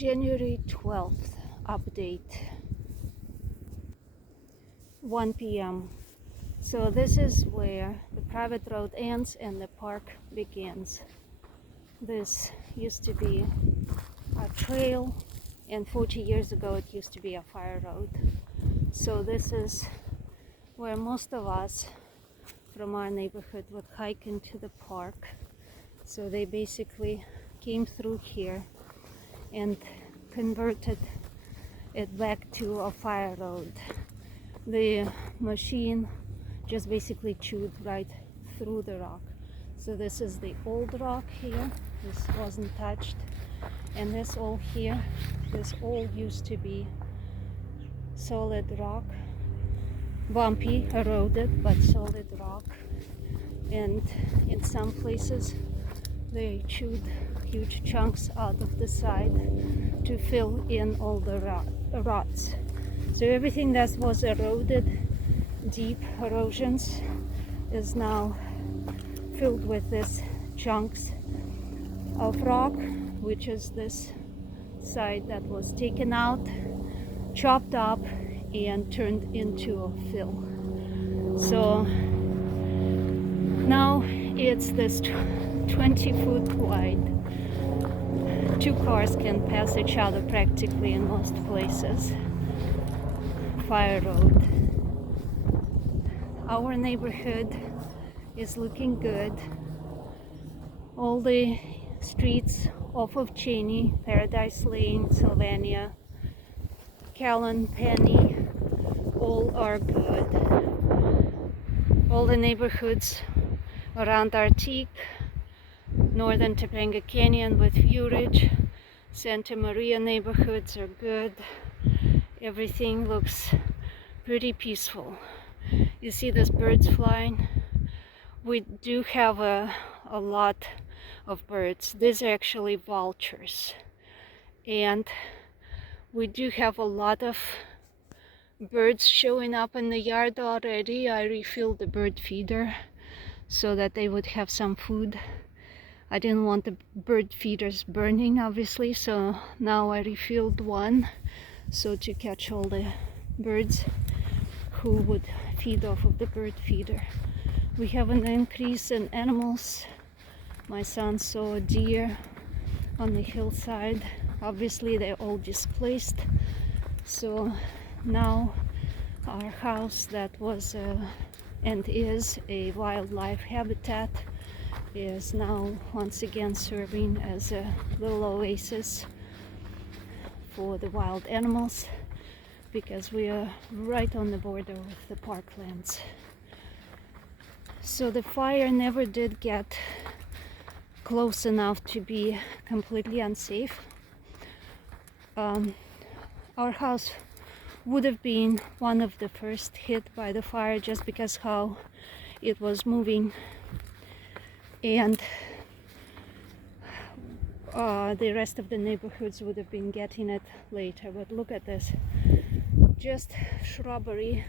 January 12th update, 1 p.m. So this is where the private road ends and the park begins. This used to be a trail, and 40 years ago it used to be a fire road. So this is where most of us from our neighborhood would hike into the park. So they basically came through here and converted it back to a fire road. The machine just basically chewed right through the rock. So this is the old rock here. This wasn't touched. And this all here, this all used to be solid rock. Bumpy, eroded, but solid rock. And in some places they chewed huge chunks out of the side to fill in all the ruts. So everything that was eroded, deep erosions, is now filled with these chunks of rock, which is this side that was taken out, chopped up, and turned into a fill. So now it's this 20-foot wide. Two cars can pass each other practically in most places. Fire road. Our neighborhood is looking good. All the streets off of Cheney, Paradise Lane, Sylvania, Callan, Penny, all are good. All the neighborhoods around Arctique, northern Topanga Canyon with View Ridge, Santa Maria neighborhoods are good. Everything looks pretty peaceful. You see these birds flying? We do have a lot of birds. These are actually vultures. And we do have a lot of birds showing up in the yard already. I refilled the bird feeder so that they would have some food. I didn't want the bird feeders burning, obviously, so now I refilled one so to catch all the birds who would feed off of the bird feeder. We have an increase in animals. My son saw a deer on the hillside. Obviously they're all displaced, so now our house that was and is a wildlife habitat is now once again serving as a little oasis for the wild animals, because we are right on the border with the parklands. So the fire never did get close enough to be completely unsafe. Our house would have been one of the first hit by the fire just because how it was moving, and the rest of the neighborhoods would have been getting it later. But look at this, just shrubbery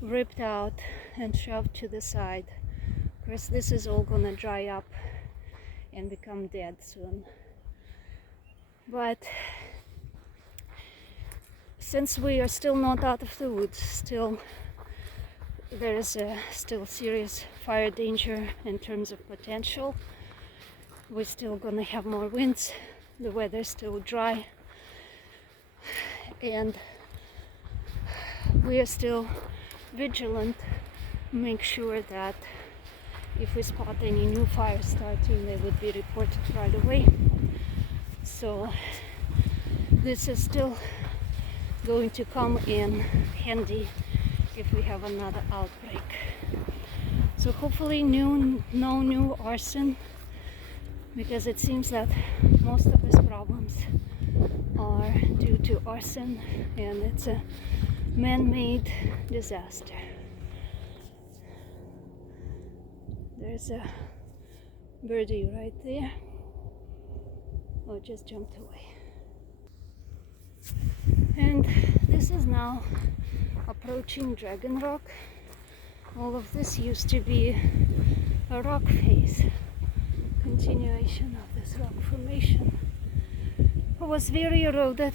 ripped out and shoved to the side. Of course, this is all gonna dry up and become dead soon. But since we are still not out of the woods, still there is still serious fire danger in terms of potential. We're still gonna have more winds, the weather's still dry, and we are still vigilant, make sure that if we spot any new fires starting, they would be reported right away. So this is still going to come in handy if we have another outbreak. So hopefully no new arson, because it seems that most of these problems are due to arson, and it's a man-made disaster. There's a birdie right there. Oh, it just jumped away. And this is now approaching Dragon Rock. All of this used to be a rock face, continuation of this rock formation. was very eroded,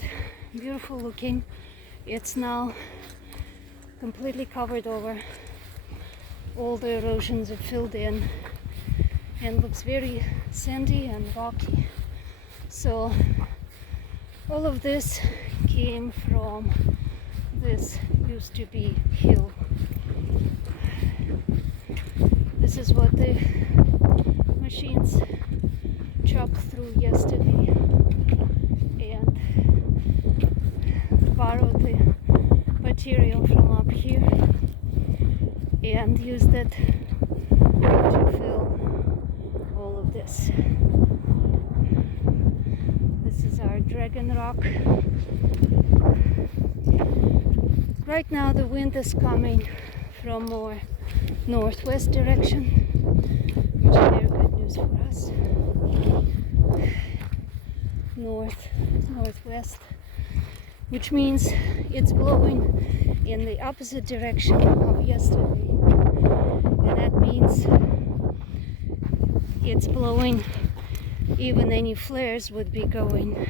beautiful looking. It's now completely covered over. All the erosions are filled in and looks very sandy and rocky. So all of this came from this used to be hill. This is what the machines chopped through yesterday and borrowed the material from up here and used it to fill all of this. This is our Dragon Rock. Right now the wind is coming from more northwest direction, which is very good news for us. Northwest, which means it's blowing in the opposite direction of yesterday, and that means it's blowing, even any flares would be going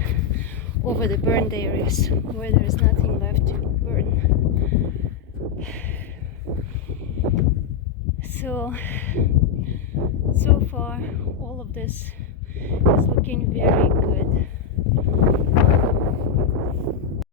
over the burned areas where there's nothing left to burn. So far all of this is looking very good.